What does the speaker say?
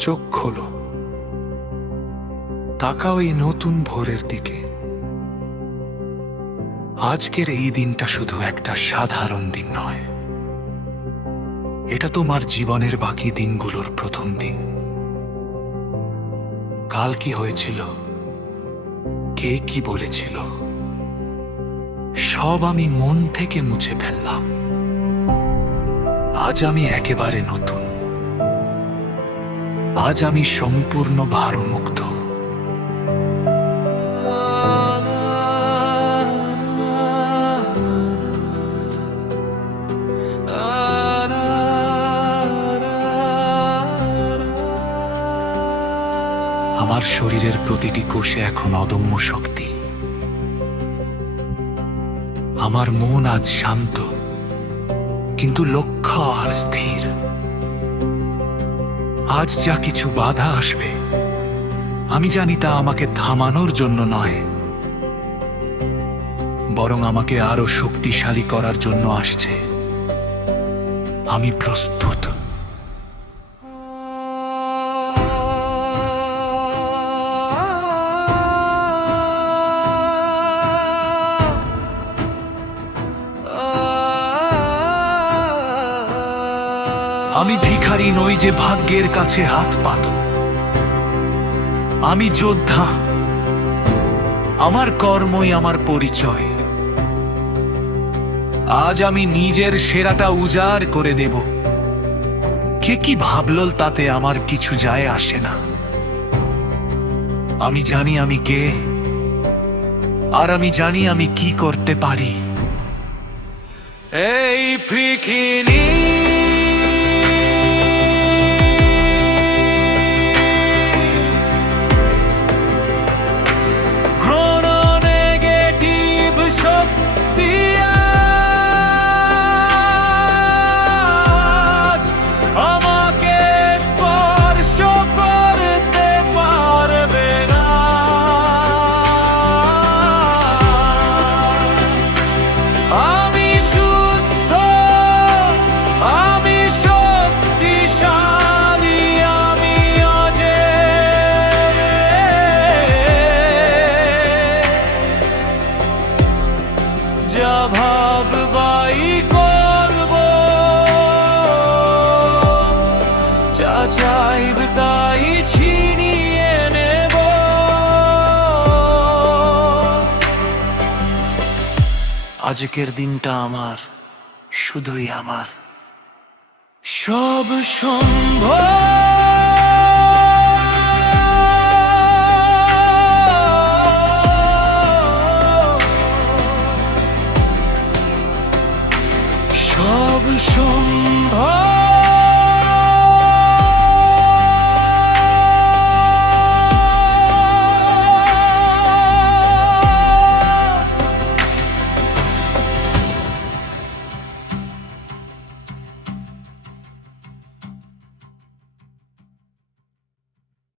চোখ খোলো। তাকাও এই নতুন ভোরের দিকে। আজকের এই দিনটা শুধু একটা সাধারণ দিন নয়। এটা তোমার জীবনের বাকি দিনগুলোর প্রথম দিন। কাল কি হয়েছিল? কে কি বলেছিল? সব আমি মন থেকে মুছে ফেললাম। আজ আমি একেবারে নতুন। আজ আমি সম্পূর্ণ ভারমুক্ত আমার শরীরের প্রতিটি কোষে এখন অদম্য শক্তি। আমার মন আজ শান্ত, কিন্তু লক্ষ্য আর স্থির। আজ যা কিছু বাধা আসবে, আমি জানি তা আমাকে থামানোর জন্য নয়। বরং আমাকে আরও শক্তিশালী করার জন্য আসছে। আমি প্রস্তুত। আমি ভিখারি নই যে ভাগ্যের কাছে হাত পাত আমি যোদ্ধা। আমার কর্মই আমার পরিচয়। আজ আমি নিজের সেরাটা উজাড় করে দেব। কে কি ভাবল তাতে আমার কিছু যায় আসে না? আমি জানি আমি কে, আর আমি জানি আমি কি করতে পারি। এই পৃথিবী ভাববাই করব। যা চাইব তাই ছিনিয়ে নেব। আজকের দিনটা আমার শুধুই আমার। সব সম্ভব। সব সম্ভব